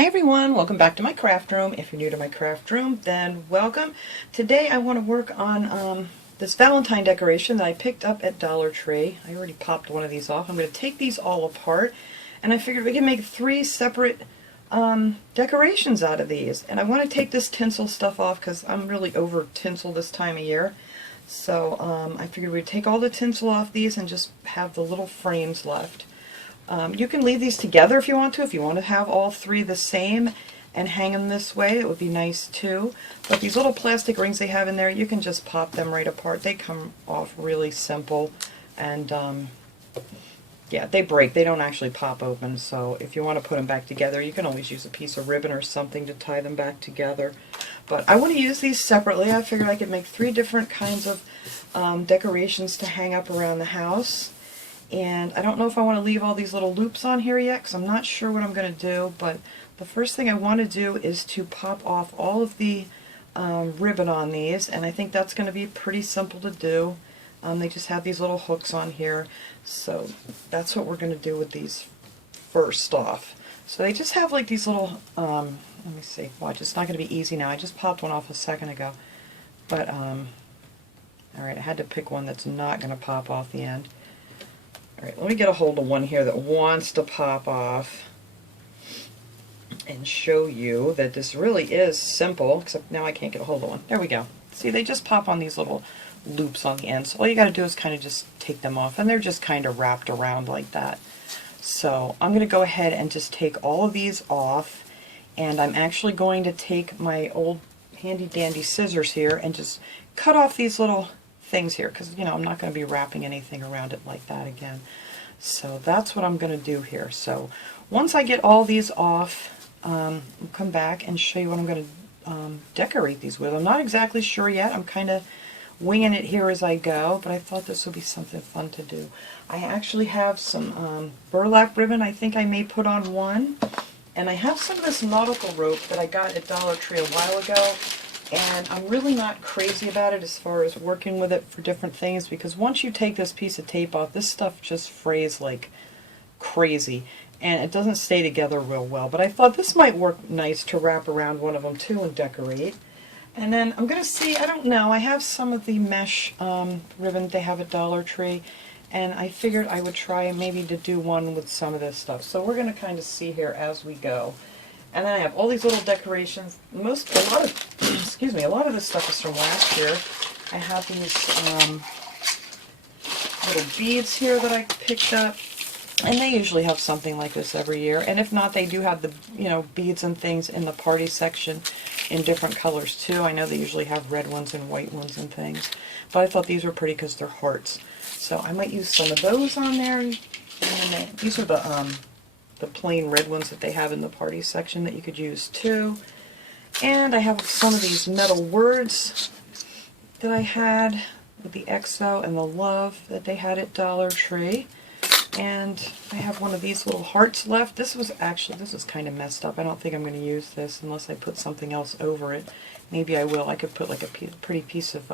Hi everyone, welcome back to my craft room. If you're new to my craft room, then welcome. Today I want to work on this Valentine decoration that I picked up at Dollar Tree. I already popped one of these off. I'm going to take these all apart, and I figured we can make three separate decorations out of these. And I want to take this tinsel stuff off because I'm really over tinsel this time of year. So I figured we'd take all the tinsel off these and just have the little frames left. You can leave these together if you want to. If you want to have all three the same and hang them this way, it would be nice too. But these little plastic rings they have in there, you can just pop them right apart. They come off really simple, and yeah, they break. They don't actually pop open, so if you want to put them back together, you can always use a piece of ribbon or something to tie them back together. But I want to use these separately. I figured I could make three different kinds of decorations to hang up around the house. And I don't know if I want to leave all these little loops on here yet, because I'm not sure what I'm going to do, but the first thing I want to do is to pop off all of the ribbon on these, and I think that's going to be pretty simple to do. They just have these little hooks on here, so that's what we're going to do with these first off. So they just have like these little, let me see, watch, it's not going to be easy now. I just popped one off a second ago, but alright, I had to pick one that's not going to pop off the end. Alright, let me get a hold of one here that wants to pop off and show you that this really is simple, except now I can't get a hold of one. There we go. See, they just pop on these little loops on the end, so all you got to do is kind of just take them off, and they're just kind of wrapped around like that. So I'm going to go ahead and just take all of these off, and I'm actually going to take my old handy dandy scissors here and just cut off these little things here, because you know I'm not going to be wrapping anything around it like that again. So that's what I'm going to do here. So once I get all these off, I'll come back and show you what I'm going to decorate these with. I'm not exactly sure yet. I'm kind of winging it here as I go, but I thought this would be something fun to do. I actually have some burlap ribbon. I think I may put on one, and I have some of this nautical rope that I got at Dollar Tree a while ago. And I'm really not crazy about it as far as working with it for different things, because once you take this piece of tape off, this stuff just frays like crazy, and it doesn't stay together real well. But I thought this might work nice to wrap around one of them too and decorate. And then I'm going to see, I don't know, I have some of the mesh ribbon they have at Dollar Tree, and I figured I would try maybe to do one with some of this stuff. So we're going to kind of see here as we go. And then I have all these little decorations. A lot of this stuff is from last year. I have these little beads here that I picked up, and they usually have something like this every year. And if not, they do have the beads and things in the party section in different colors too. I know they usually have red ones and white ones and things, but I thought these were pretty because they're hearts. So I might use some of those on there. And then these are the plain red ones that they have in the party section that you could use too. And I have some of these metal words that I had with the XO and the love that they had at Dollar Tree. And I have one of these little hearts left. This was kind of messed up. I don't think I'm going to use this unless I put something else over it. Maybe I will. I could put like a pretty piece of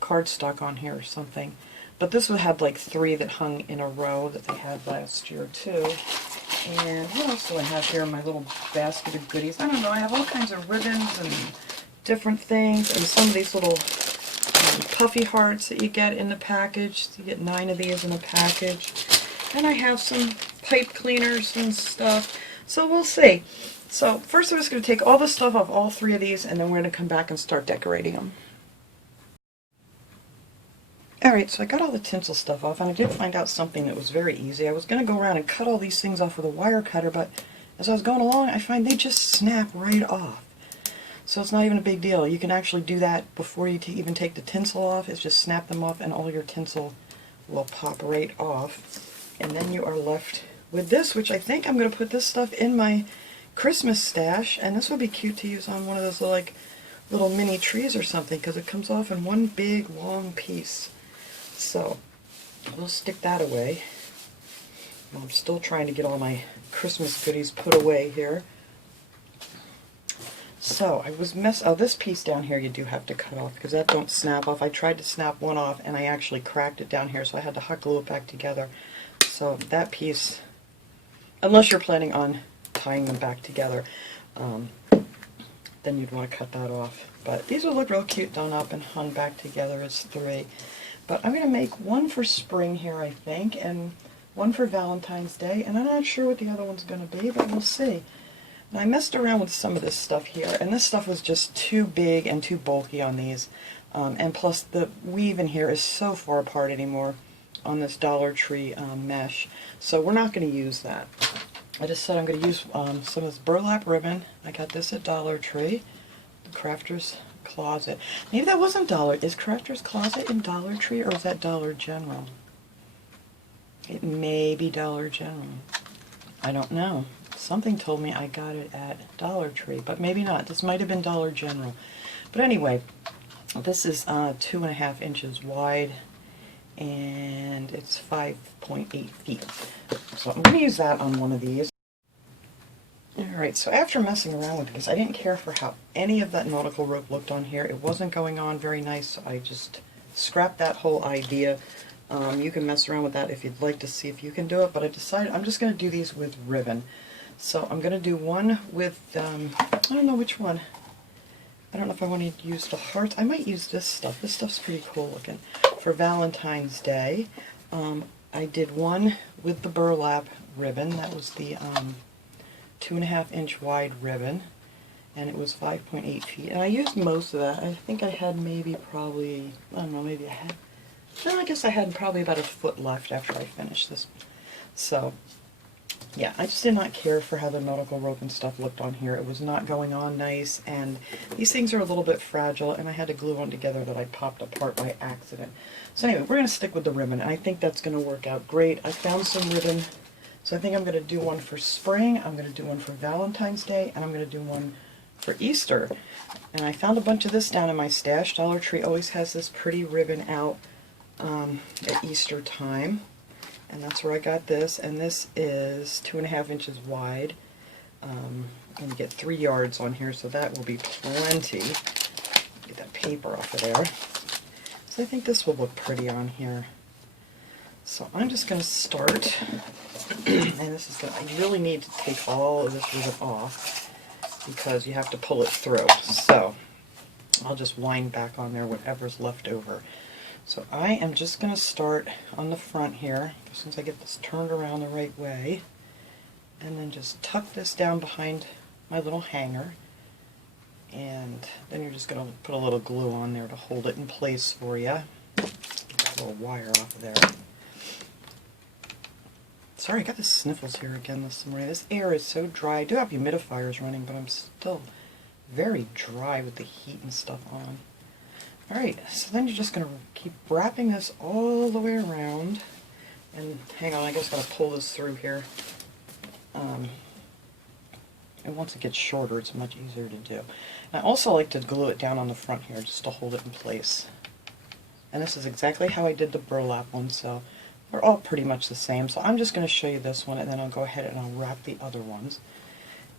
cardstock on here or something. But this one had like three that hung in a row that they had last year too. And what else do I have here in my little basket of goodies? I don't know, I have all kinds of ribbons and different things, and some of these little puffy hearts that you get in the package. You get 9 of these in a package. And I have some pipe cleaners and stuff. So we'll see. So first I'm just going to take all the stuff off all three of these, and then we're going to come back and start decorating them. Alright, so I got all the tinsel stuff off, and I did find out something that was very easy. I was going to go around and cut all these things off with a wire cutter, but as I was going along, I find they just snap right off. So it's not even a big deal. You can actually do that before you even take the tinsel off. Is just snap them off, and all your tinsel will pop right off. And then you are left with this, which I think I'm going to put this stuff in my Christmas stash, and this would be cute to use on one of those little mini trees or something, because it comes off in one big long piece. So we'll stick that away. I'm still trying to get all my Christmas goodies put away here. So I was this piece down here you do have to cut off, because that don't snap off. I tried to snap one off and I actually cracked it down here, so I had to hot glue it back together. So that piece, unless you're planning on tying them back together, then you'd want to cut that off. But these will look real cute done up and hung back together as 3. But I'm going to make one for spring here, I think, and one for Valentine's Day, and I'm not sure what the other one's going to be, but we'll see. And I messed around with some of this stuff here, and this stuff was just too big and too bulky on these. And plus the weave in here is so far apart anymore on this Dollar Tree mesh, so we're not going to use that. I just said I'm going to use some of this burlap ribbon. I got this at Dollar Tree, the Crafter's Closet. Maybe that wasn't is Crafter's Closet in Dollar Tree, or is that Dollar General? It may be Dollar General. I don't know. Something told me I got it at Dollar Tree, but maybe not. This might have been Dollar General. But anyway, this is 2.5 inches wide, and it's 5.8 feet. So I'm going to use that on one of these. Alright, so after messing around with these, I didn't care for how any of that nautical rope looked on here. It wasn't going on very nice, so I just scrapped that whole idea. You can mess around with that if you'd like to see if you can do it, but I decided I'm just going to do these with ribbon. So I'm going to do one with, I don't know which one. I don't know if I want to use the hearts. I might use this stuff. This stuff's pretty cool looking. For Valentine's Day, I did one with the burlap ribbon. That was the 2.5 inch wide ribbon, and it was 5.8 feet. And I used most of that. I think I had maybe probably, I don't know, maybe I had, no, I guess I had probably about a foot left after I finished this. So, yeah, I just did not care for how the nautical rope and stuff looked on here. It was not going on nice, and these things are a little bit fragile, and I had to glue one together that I popped apart by accident. So anyway, we're going to stick with the ribbon, and I think that's going to work out great. I found some ribbon, so I think I'm going to do one for spring, I'm going to do one for Valentine's Day, and I'm going to do one for Easter. And I found a bunch of this down in my stash. Dollar Tree always has this pretty ribbon out at Easter time. And that's where I got this, and this is 2.5 inches wide. And you get 3 yards on here, so that will be plenty. Get that paper off of there. So I think this will look pretty on here. So I'm just going to start, and this is going to, I really need to take all of this ribbon off because you have to pull it through. So I'll just wind back on there whatever's left over. So I am just going to start on the front here, since I get this turned around the right way, and then just tuck this down behind my little hanger, and then you're just going to put a little glue on there to hold it in place for you. Get that little wire off of there. Sorry, I got the sniffles here again this morning. This air is so dry. I do have humidifiers running, but I'm still very dry with the heat and stuff on. Alright, so then you're just going to keep wrapping this all the way around, and hang on, I guess I'm going to pull this through here, and once it gets shorter it's much easier to do. And I also like to glue it down on the front here just to hold it in place. And this is exactly how I did the burlap one, so they're all pretty much the same. So I'm just going to show you this one, and then I'll go ahead and I'll wrap the other ones.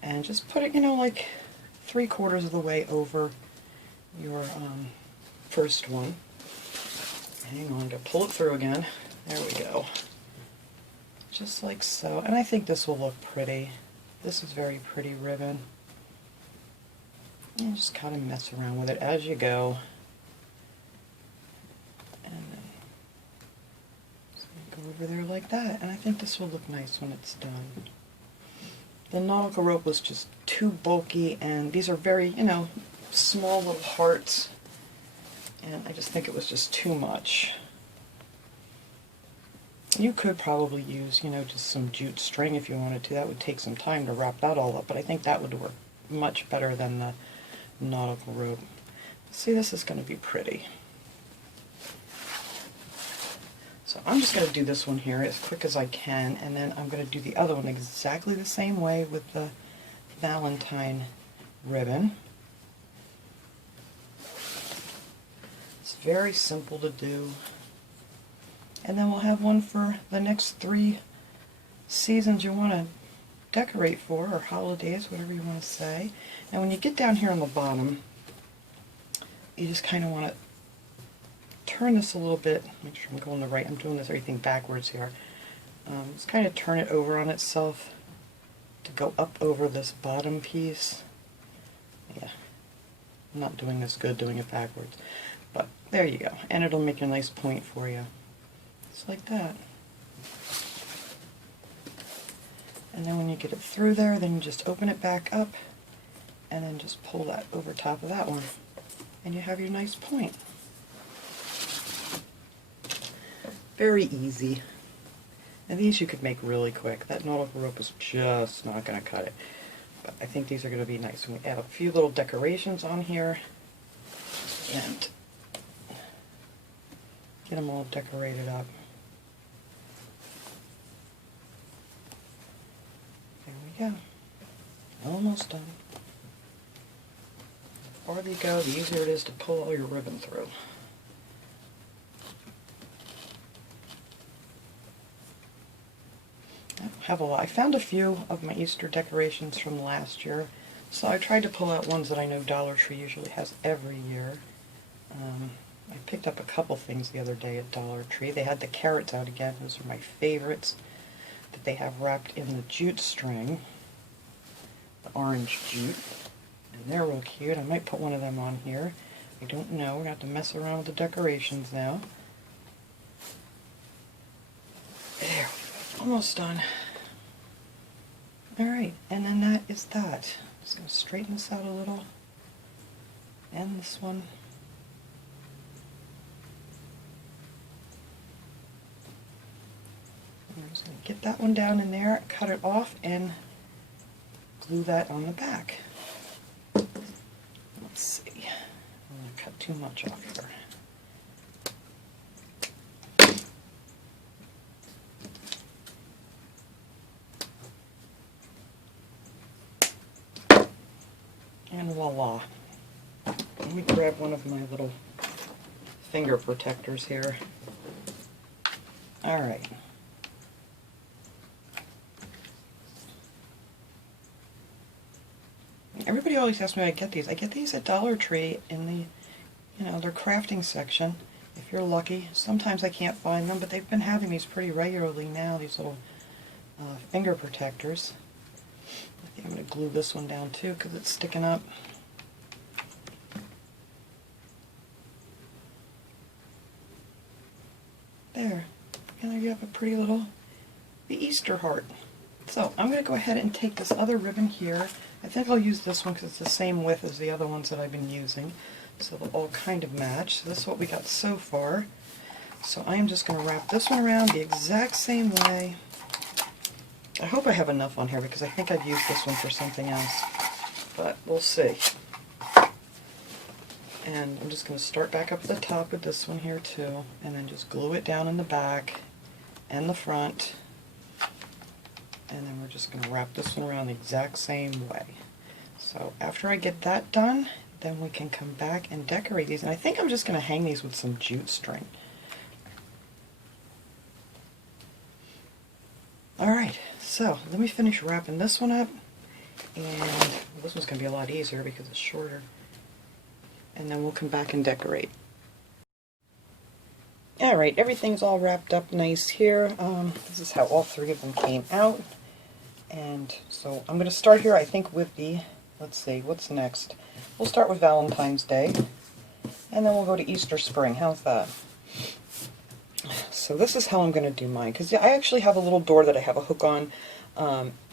And just put it, you know, like 3/4 of the way over your first one. Hang on, I'm going to pull it through again. There we go. Just like so. And I think this will look pretty. This is very pretty ribbon. And just kind of mess around with it as you go. And then just go over there like that. And I think this will look nice when it's done. The nautical rope was just too bulky, and these are very, you know, small little hearts. And I just think it was just too much. You could probably use, you know, just some jute string if you wanted to. That would take some time to wrap that all up, but I think that would work much better than the nautical rope. See, this is going to be pretty. So I'm just going to do this one here as quick as I can, and then I'm going to do the other one exactly the same way with the Valentine ribbon. Very simple to do. And then we'll have one for the next 3 seasons you want to decorate for, or holidays, whatever you want to say. And when you get down here on the bottom, you just kind of want to turn this a little bit. Make sure I'm going the right. I'm doing this everything backwards here. Just kind of turn it over on itself to go up over this bottom piece. Yeah, I'm not doing this good doing it backwards, but there you go, and it'll make a nice point for you. Just like that. And then when you get it through there, then you just open it back up and then just pull that over top of that one, and you have your nice point. Very easy. And these you could make really quick. That nautical rope is just not going to cut it. But I think these are going to be nice. And we add a few little decorations on here and get them all decorated up. There we go. Almost done. The farther you go, the easier it is to pull all your ribbon through. I found a few of my Easter decorations from last year, so I tried to pull out ones that I know Dollar Tree usually has every year. I picked up a couple things the other day at Dollar Tree. They had the carrots out again. Those are my favorites that they have wrapped in the jute string, the orange jute, and they're real cute. I might put one of them on here. I don't know. We're going to have to mess around with the decorations now. There, almost done. Alright, and then that is that. Just going to straighten this out a little. And this one. And I'm just going to get that one down in there, cut it off, and glue that on the back. Let's see. I'm going to cut too much off here. And voila. Let me grab one of my little finger protectors here. Alright. Everybody always asks me where I get these. I get these at Dollar Tree in the, their crafting section. If you're lucky. Sometimes I can't find them, but they've been having these pretty regularly now, these little finger protectors. I think I'm going to glue this one down too because it's sticking up. There. And there you have a pretty little the Easter heart. So I'm going to go ahead and take this other ribbon here. I think I'll use this one because it's the same width as the other ones that I've been using. So they'll all kind of match. So this is what we got so far. So I am just going to wrap this one around the exact same way. I hope I have enough on here because I think I've used this one for something else, but we'll see. And I'm just going to start back up at the top with this one here too, and then just glue it down in the back and the front, and then we're just going to wrap this one around the exact same way. So after I get that done, then we can come back and decorate these, and I think I'm just going to hang these with some jute string. Alright, so let me finish wrapping this one up, and this one's going to be a lot easier because it's shorter, and then we'll come back and decorate. Alright, everything's all wrapped up nice here. This is how all three of them came out, and so I'm going to start here I think with the, let's see, what's next? We'll start with Valentine's Day, and then we'll go to Easter Spring. How's that? So this is how I'm going to do mine, because I actually have a little door that I have a hook on.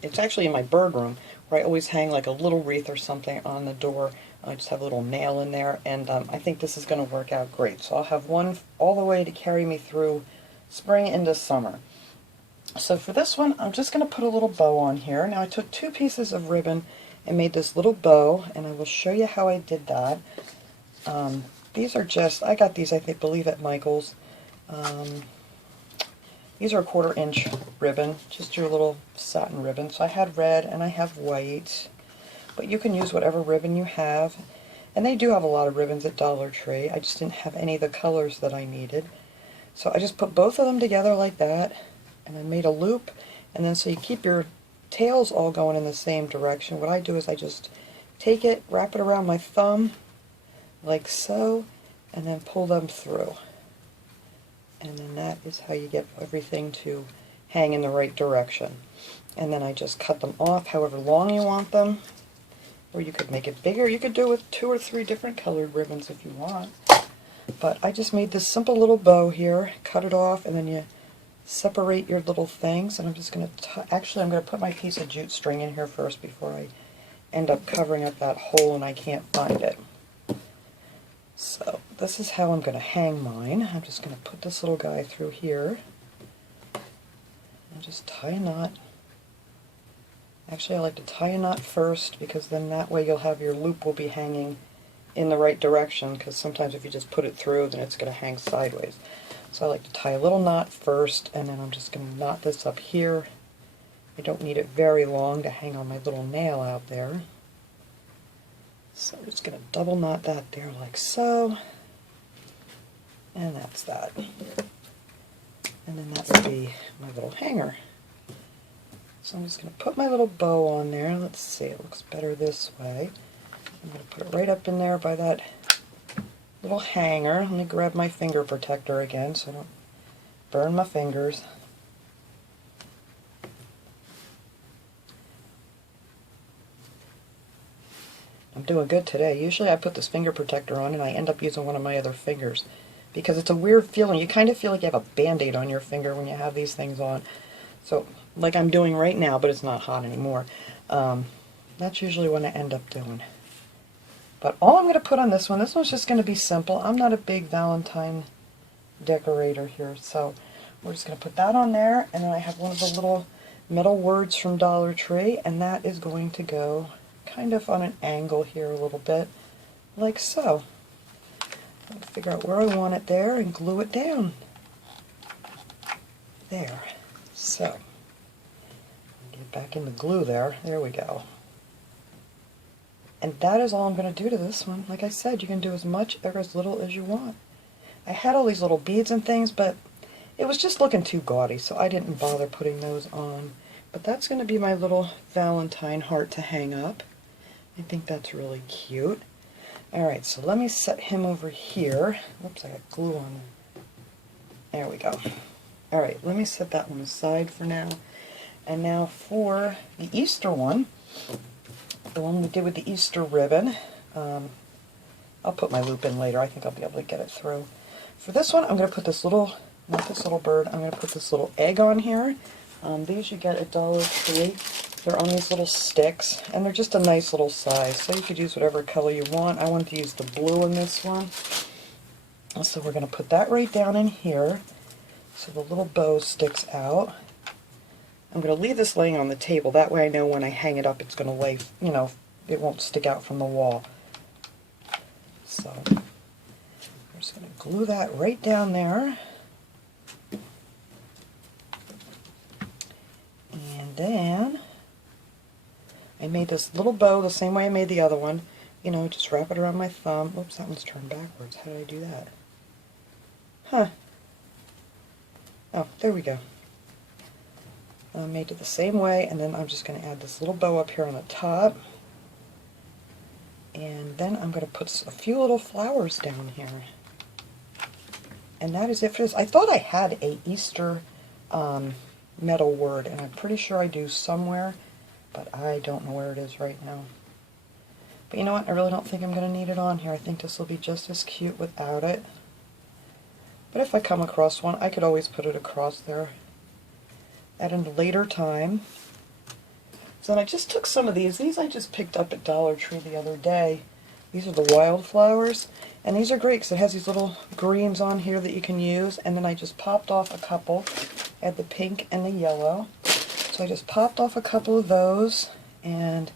It's actually in my bird room, where I always hang like a little wreath or something on the door. I just have a little nail in there, and I think this is going to work out great. So I'll have one all the way to carry me through spring into summer. So for this one, I'm just going to put a little bow on here. Now I took two pieces of ribbon and made this little bow, and I will show you how I did that. These are just, I got these I believe at Michael's. These are a 1/4 inch ribbon, just your little satin ribbon. So I had red and I have white, but you can use whatever ribbon you have. And they do have a lot of ribbons at Dollar Tree. I just didn't have any of the colors that I needed. So I just put both of them together like that, and I made a loop, and then so you keep your tails all going in the same direction. What I do is I just take it, wrap it around my thumb, like so, and then pull them through. And then that is how you get everything to hang in the right direction. and then I just cut them off however long you want them. Or you could make it bigger. You could do it with 2 or 3 different colored ribbons if you want. But I just made this simple little bow here, cut it off, and then you separate your little things. And I'm just going to, actually I'm going to put my piece of jute string in here first before I end up covering up that hole and I can't find it. So this is how I'm going to hang mine. I'm just going to put this little guy through here and just tie a knot. Actually, I like to tie a knot first because then that way you'll have your loop will be hanging in the right direction, because sometimes if you just put it through then it's going to hang sideways. So I like to tie a little knot first, and then I'm just going to knot this up here. I don't need it very long to hang on my little nail out there. So I'm just going to double knot that there like so. And that's that. And then that would be my little hanger. So I'm just going to put my little bow on there. Let's see, it looks better this way. I'm going to put it right up in there by that little hanger. Let me grab my finger protector again so I don't burn my fingers. I'm doing good today. Usually I put this finger protector on and I end up using one of my other fingers because it's a weird feeling. You kind of feel like you have a band-aid on your finger when you have these things on. So, like I'm doing right now, but it's not hot anymore. That's usually what I end up doing. But all I'm going to put on this one's just going to be simple. I'm not a big Valentine decorator here, so we're just going to put that on there, and then I have one of the little metal words from Dollar Tree, and that is going to go kind of on an angle here a little bit, like so. I'll figure out where I want it there and glue it down. There. So, get back in the glue there. There we go. And that is all I'm going to do to this one. Like I said, you can do as much or as little as you want. I had all these little beads and things, but it was just looking too gaudy, so I didn't bother putting those on. But that's going to be my little Valentine heart to hang up. I think that's really cute. Alright, so let me set him over here. Whoops, I got glue on there. There we go. Alright, let me set that one aside for now. And now for the Easter one, the one we did with the Easter ribbon, I'll put my loop in later. I think I'll be able to get it through. For this one, I'm going to put this little, not this little bird, I'm going to put this little egg on here. These you get at Dollar Tree. They're on these little sticks, and they're just a nice little size, so you could use whatever color you want. I wanted to use the blue in this one. So we're going to put that right down in here, so the little bow sticks out. I'm going to leave this laying on the table, that way I know when I hang it up it's going to lay, you know, it won't stick out from the wall. So, I'm just going to glue that right down there. And then, I made this little bow the same way I made the other one. You know, just wrap it around my thumb. Oops, that one's turned backwards. How did I do that? Huh. Oh, there we go. I made it the same way, and then I'm just going to add this little bow up here on the top. And then I'm going to put a few little flowers down here. And that is it for this. I thought I had a Easter metal word, and I'm pretty sure I do somewhere, but I don't know where it is right now. But you know what? I really don't think I'm going to need it on here. I think this will be just as cute without it. But if I come across one, I could always put it across there at a later time. So then I just took some of these. These I just picked up at Dollar Tree the other day. These are the wildflowers. And these are great because it has these little greens on here that you can use. And then I just popped off a couple. I had the pink and the yellow. So I just popped off a couple of those. And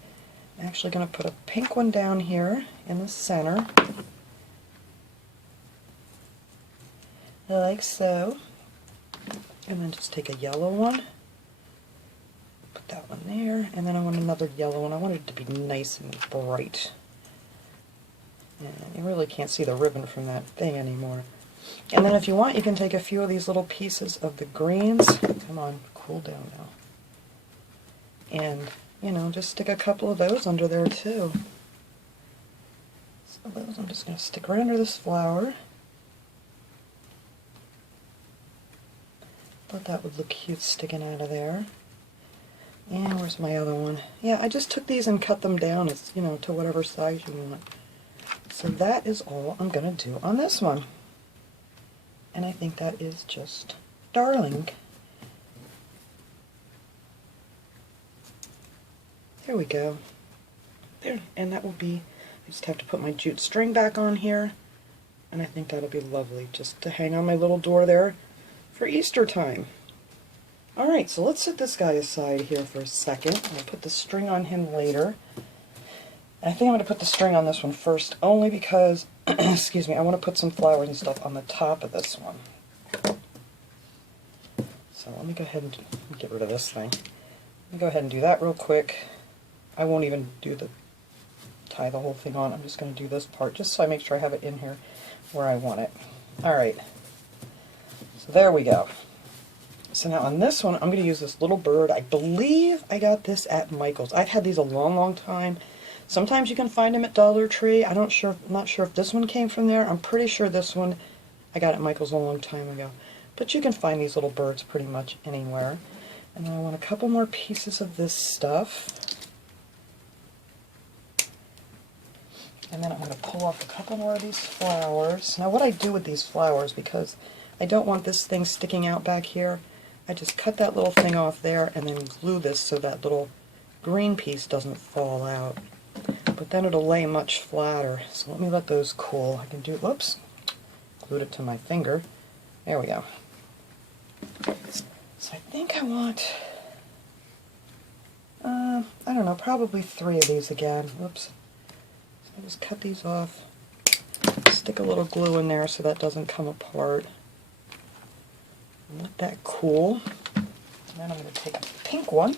I'm actually going to put a pink one down here in the center. Like so. And then just take a yellow one. Put that one there. And then I want another yellow one. I want it to be nice and bright. And you really can't see the ribbon from that thing anymore. And then if you want, you can take a few of these little pieces of the greens. Come on, cool down now. And, you know, just stick a couple of those under there too. So those I'm just going to stick right under this flower. Thought that would look cute sticking out of there. And where's my other one? Yeah, I just took these and cut them down, it's, you know, to whatever size you want. So that is all I'm going to do on this one. And I think that is just darling. There we go. There, and that will be, I just have to put my jute string back on here, and I think that'll be lovely just to hang on my little door there for Easter time. Alright, so let's set this guy aside here for a second. I'll put the string on him later. I think I'm going to put the string on this one first, only because, excuse me, I want to put some flowers and stuff on the top of this one. So let me go ahead and get rid of this thing. Let me go ahead and do that real quick. I won't even tie the whole thing on. I'm just going to do this part just so I make sure I have it in here where I want it. Alright, so there we go. So now on this one, I'm going to use this little bird. I believe I got this at Michael's. I've had these a long, long time. Sometimes you can find them at Dollar Tree. I'm not sure if this one came from there. I'm pretty sure this one I got at Michael's a long time ago. But you can find these little birds pretty much anywhere. And then I want a couple more pieces of this stuff. And then I'm going to pull off a couple more of these flowers. Now what I do with these flowers, because I don't want this thing sticking out back here, I just cut that little thing off there and then glue this so that little green piece doesn't fall out. But then it'll lay much flatter. So let me let those cool. I can do, whoops, glued it to my finger. There we go. So I think I want, I don't know, probably 3 of these again. Whoops. So I just cut these off, stick a little glue in there so that doesn't come apart. Let that cool. And then I'm going to take a pink one.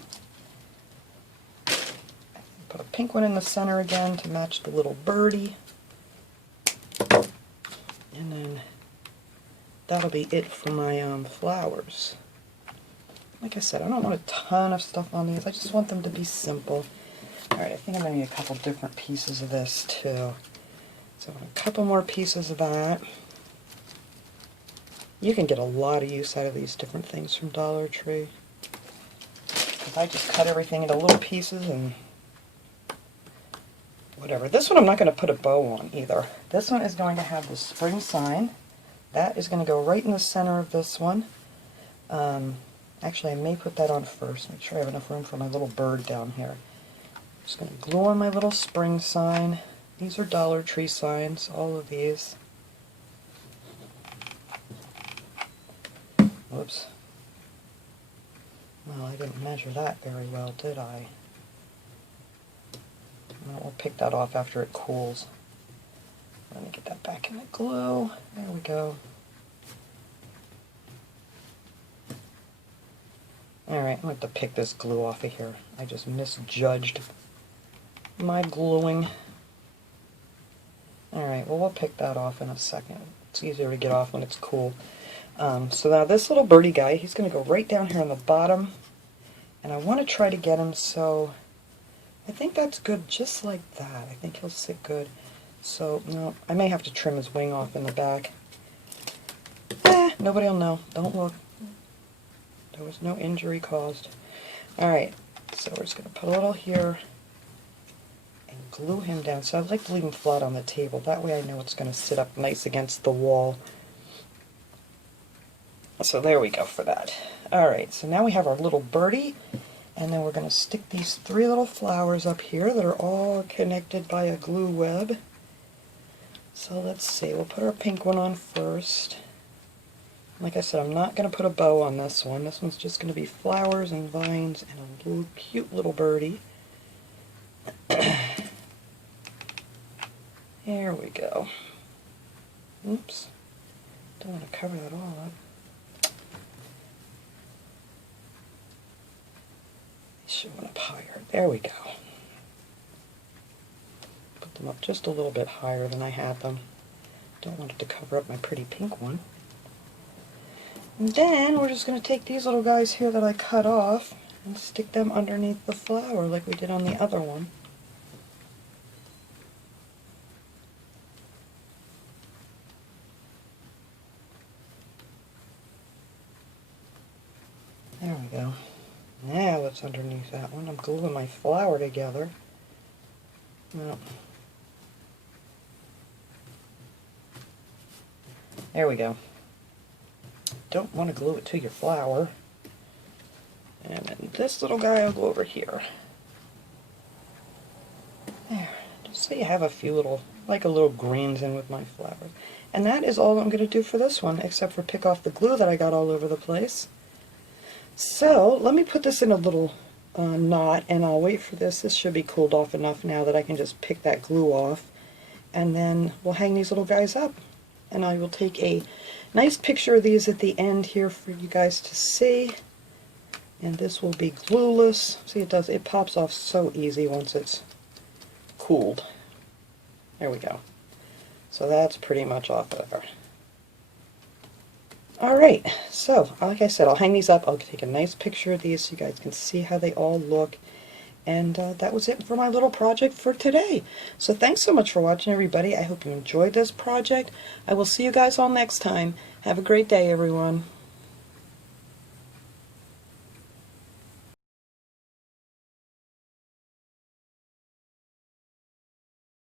Put a pink one in the center again to match the little birdie. And then that'll be it for my flowers. Like I said, I don't want a ton of stuff on these. I just want them to be simple. Alright, I think I'm going to need a couple different pieces of this too. So a couple more pieces of that. You can get a lot of use out of these different things from Dollar Tree. Because I just cut everything into little pieces and whatever. This one I'm not going to put a bow on either. This one is going to have the spring sign. That is going to go right in the center of this one. Actually, I may put that on first. Make sure I have enough room for my little bird down here. I'm just going to glue on my little spring sign. These are Dollar Tree signs, all of these. Whoops. Well, I didn't measure that very well, did I? Well, we'll pick that off after it cools. Let me get that back in the glue. There we go. Alright, I'm going to have to pick this glue off of here. I just misjudged my gluing. Alright, well, we'll pick that off in a second. It's easier to get off when it's cool. So now this little birdie guy, he's going to go right down here on the bottom, and I want to try to get him so, I think that's good just like that. I think he'll sit good. So, no, I may have to trim his wing off in the back. Nobody will know. Don't look. There was no injury caused. Alright, so we're just going to put a little here and glue him down. So I like to leave him flat on the table. That way I know it's going to sit up nice against the wall. So there we go for that. Alright, so now we have our little birdie, and then we're going to stick these 3 little flowers up here that are all connected by a glue web. So let's see, we'll put our pink one on first. Like I said, I'm not going to put a bow on this one. This one's just going to be flowers and vines and a little cute little birdie. There we go. Oops. Don't want to cover that all up. Should went up higher. There we go. Put them up just a little bit higher than I had them. Don't want it to cover up my pretty pink one. And then we're just going to take these little guys here that I cut off and stick them underneath the flower like we did on the other one. There we go. Now what's underneath that one? I'm gluing my flower together. No. There we go. Don't want to glue it to your flower. And then this little guy will go over here. There. Just so you have a few little, like a little greens in with my flowers. And that is all I'm going to do for this one, except for pick off the glue that I got all over the place. So, let me put this in a little knot, and I'll wait for this. This should be cooled off enough now that I can just pick that glue off. And then we'll hang these little guys up. And I will take a nice picture of these at the end here for you guys to see. And this will be glueless. See, it pops off so easy once it's cooled. There we go. So that's pretty much off of there. Alright, so like I said, I'll hang these up. I'll take a nice picture of these so you guys can see how they all look. And that was it for my little project for today. So thanks so much for watching, everybody. I hope you enjoyed this project. I will see you guys all next time. Have a great day, everyone.